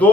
2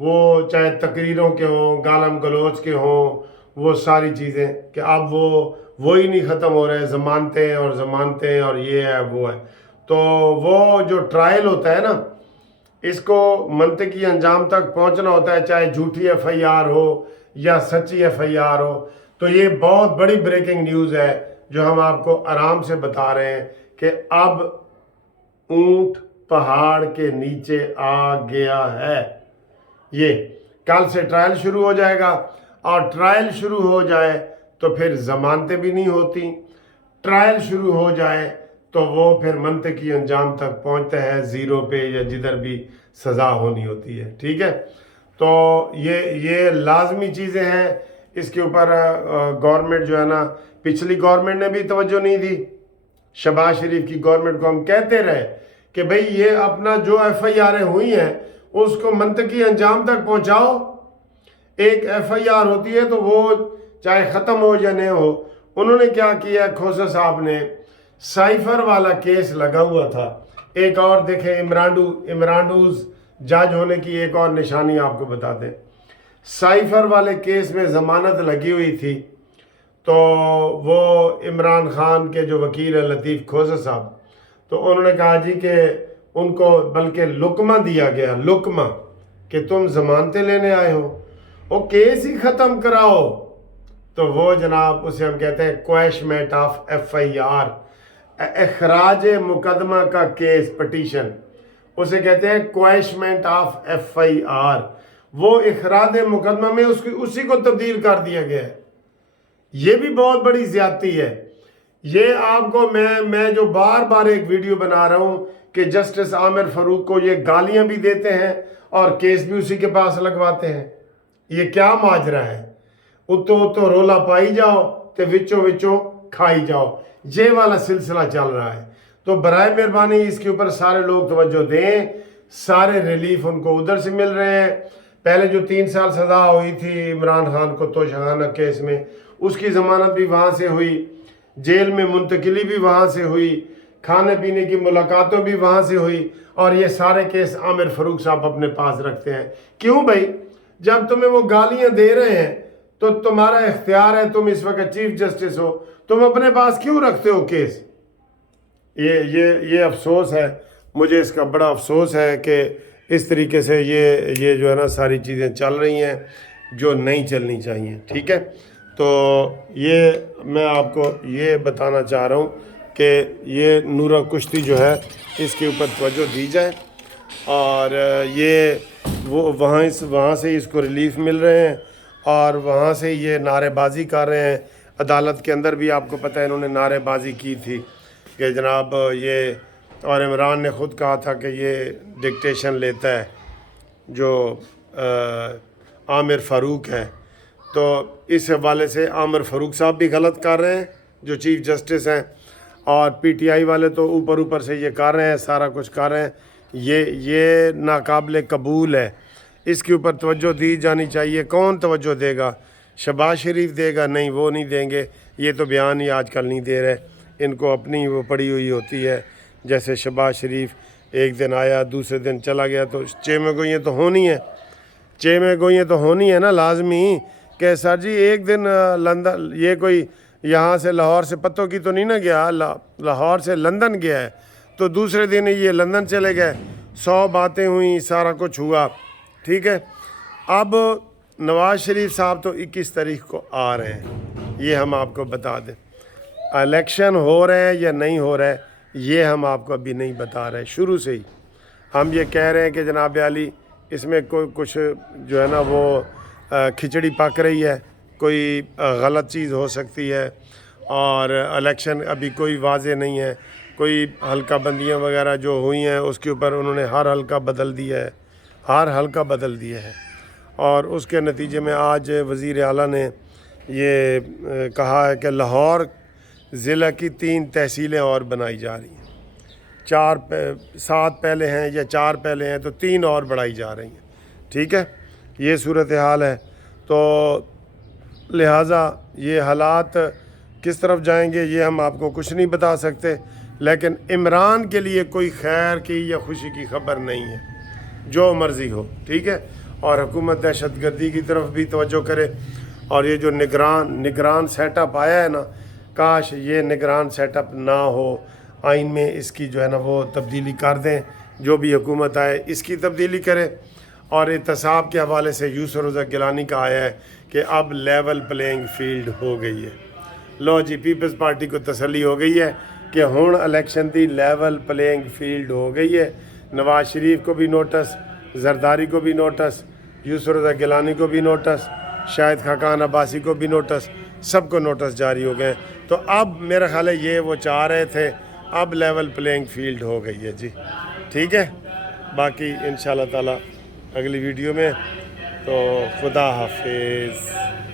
وہ چاہے تقریروں کے ہوں، گالم گلوچ کے ہوں، وہ ساری چیزیں کہ اب وہی نہیں ختم ہو رہے، ضمانتیں اور یہ ہے وہ ہے. تو وہ جو ٹرائل ہوتا ہے نا، اس کو منطقی انجام تک پہنچنا ہوتا ہے، چاہے جھوٹی ایف آئی آر ہو یا سچی ایف آئی آر ہو. تو یہ بہت بڑی بریکنگ نیوز ہے جو ہم آپ کو آرام سے بتا رہے ہیں کہ اب اونٹ پہاڑ کے نیچے آ گیا ہے. یہ کل سے ٹرائل شروع ہو جائے گا، اور ٹرائل شروع ہو جائے تو پھر ضمانتیں بھی نہیں ہوتی. ٹرائل شروع ہو جائے تو وہ پھر منطقی انجام تک پہنچتا ہے، زیرو پہ یا جدھر بھی سزا ہونی ہوتی ہے. ٹھیک ہے، تو یہ لازمی چیزیں ہیں. اس کے اوپر گورنمنٹ جو ہے نا، پچھلی گورنمنٹ نے بھی توجہ نہیں دی. شہباز شریف کی گورنمنٹ کو ہم کہتے رہے کہ بھئی یہ اپنا جو ایف آئی آریں ہوئی ہیں اس کو منطقی انجام تک پہنچاؤ. ایک ایف آئی آر ہوتی ہے تو وہ چاہے ختم ہو یا نہ ہو. انہوں نے کیا کیا، کھوسا صاحب نے سائفر والا کیس لگا ہوا تھا. ایک اور دیکھیں، عمرانڈوز جج ہونے کی ایک اور نشانی آپ کو بتا دیں. سائفر والے کیس میں ضمانت لگی ہوئی تھی، تو وہ عمران خان کے جو وکیل ہے لطیف کھوسا صاحب، تو انہوں نے کہا جی کہ ان کو بلکہ لقمہ دیا گیا، لقمہ، کہ تم ضمانتیں لینے آئے ہو، وہ کیس ہی ختم کراؤ. تو وہ جناب اسے ہم کہتے ہیں کویشمنٹ آف ایف آئی آر، اخراج مقدمہ کا کیس، پٹیشن، اسے کہتے ہیں کویشمنٹ آف ایف آئی آر. وہ اخراج مقدمہ میں اسی کو تبدیل کر دیا گیا ہے. یہ بھی بہت بڑی زیادتی ہے. یہ آپ کو میں جو بار بار ایک ویڈیو بنا رہا ہوں کہ جسٹس عامر فاروق کو یہ گالیاں بھی دیتے ہیں اور کیس بھی اسی کے پاس لگواتے ہیں. یہ کیا ماجرا ہے؟ اتو رولا پائی جاؤ تے وچوں کھائی جاؤ، یہ والا سلسلہ چل رہا ہے. تو برائے مہربانی اس کے اوپر سارے لوگ توجہ دیں. سارے ریلیف ان کو ادھر سے مل رہے ہیں. پہلے جو 3 سال سزا ہوئی تھی عمران خان کو توشخانہ کیس میں، اس کی ضمانت بھی وہاں سے ہوئی، جیل میں منتقلی بھی وہاں سے ہوئی، کھانے پینے کی ملاقاتوں بھی وہاں سے ہوئی، اور یہ سارے کیس عامر فاروق صاحب اپنے پاس رکھتے ہیں. کیوں بھائی؟ جب تمہیں وہ گالیاں دے رہے ہیں تو تمہارا اختیار ہے، تم اس وقت چیف جسٹس ہو، تم اپنے پاس کیوں رکھتے ہو کیس؟ یہ افسوس ہے، مجھے اس کا بڑا افسوس ہے کہ اس طریقے سے یہ جو ہے نا ساری چیزیں چل رہی ہیں جو نہیں چلنی چاہیے. ٹھیک ہے، تو یہ میں آپ کو یہ بتانا چاہ رہا ہوں کہ یہ نورہ کشتی جو ہے اس کے اوپر توجہ دی جائے، اور یہ وہ وہاں سے اس کو ریلیف مل رہے ہیں، اور وہاں سے یہ نعرے بازی کر رہے ہیں. عدالت کے اندر بھی آپ کو پتہ ہے انہوں نے نعرے بازی کی تھی کہ جناب یہ، اور عمران نے خود کہا تھا کہ یہ ڈکٹیشن لیتا ہے جو عامر فاروق ہے. تو اس حوالے سے عامر فاروق صاحب بھی غلط کر رہے ہیں جو چیف جسٹس ہیں، اور پی ٹی آئی والے تو اوپر سے یہ کر رہے ہیں، سارا کچھ کر رہے ہیں. یہ ناقابل قبول ہے. اس کے اوپر توجہ دی جانی چاہیے. کون توجہ دے گا؟ شہباز شریف دے گا؟ نہیں، وہ نہیں دیں گے. یہ تو بیان ہی آج کل نہیں دے رہے، ان کو اپنی وہ پڑی ہوئی ہوتی ہے. جیسے شہباز شریف ایک دن آیا، دوسرے دن چلا گیا، تو چیمے گوئیاں تو ہونی ہیں، چیمے گوئیاں تو ہونی ہے نا لازمی، کہ سر جی ایک دن لندن، یہ کوئی یہاں سے لاہور سے پتوں کی تو نہیں نہ گیا، لاہور سے لندن گیا ہے، تو دوسرے دن یہ لندن چلے گئے، 100 باتیں ہوئیں، سارا کچھ ہوا. ٹھیک ہے، اب نواز شریف صاحب تو 21 تاریخ کو آ رہے ہیں، یہ ہم آپ کو بتا دیں. الیکشن ہو رہے ہیں یا نہیں ہو رہے یہ ہم آپ کو ابھی نہیں بتا رہے. شروع سے ہی ہم یہ کہہ رہے ہیں کہ جناب علی اس میں کوئی کچھ جو ہے نا وہ کھچڑی پک رہی ہے، کوئی غلط چیز ہو سکتی ہے، اور الیکشن ابھی کوئی واضح نہیں ہے. کوئی حلقہ بندیاں وغیرہ جو ہوئی ہیں اس کے اوپر انہوں نے ہر حلقہ بدل دیا ہے. اور اس کے نتیجے میں آج وزیر اعلیٰ نے یہ کہا ہے کہ لاہور ضلع کی 3 تحصیلیں اور بنائی جا رہی ہیں. 7 پہلے ہیں یا 4 پہلے ہیں، تو 3 اور بڑھائی جا رہی ہیں. ٹھیک ہے، یہ صورتحال ہے. تو لہٰذا یہ حالات کس طرف جائیں گے یہ ہم آپ کو کچھ نہیں بتا سکتے، لیکن عمران کے لیے کوئی خیر کی یا خوشی کی خبر نہیں ہے، جو مرضی ہو. ٹھیک ہے، اور حکومت دہشت گردی کی طرف بھی توجہ کرے. اور یہ جو نگران سیٹ اپ آیا ہے نا، کاش یہ نگران سیٹ اپ نہ ہو. آئین میں اس کی جو ہے نا وہ تبدیلی کر دیں، جو بھی حکومت آئے اس کی تبدیلی کرے. اور احتساب کے حوالے سے یوسف رضا گیلانی کا آیا ہے کہ اب لیول پلینگ فیلڈ ہو گئی ہے. لو جی، پیپلز پارٹی کو تسلی ہو گئی ہے کہ ہن الیکشن دی لیول پلینگ فیلڈ ہو گئی ہے. نواز شریف کو بھی نوٹس، زرداری کو بھی نوٹس، یوسف رضا گیلانی کو بھی نوٹس، شاہد خاقان عباسی کو بھی نوٹس، سب کو نوٹس جاری ہو گئے. تو اب میرا خیال ہے یہ وہ چاہ رہے تھے، اب لیول پلینگ فیلڈ ہو گئی ہے جی. ٹھیک ہے، باقی انشاءاللہ تعالی اگلی ویڈیو میں. تو خدا حافظ.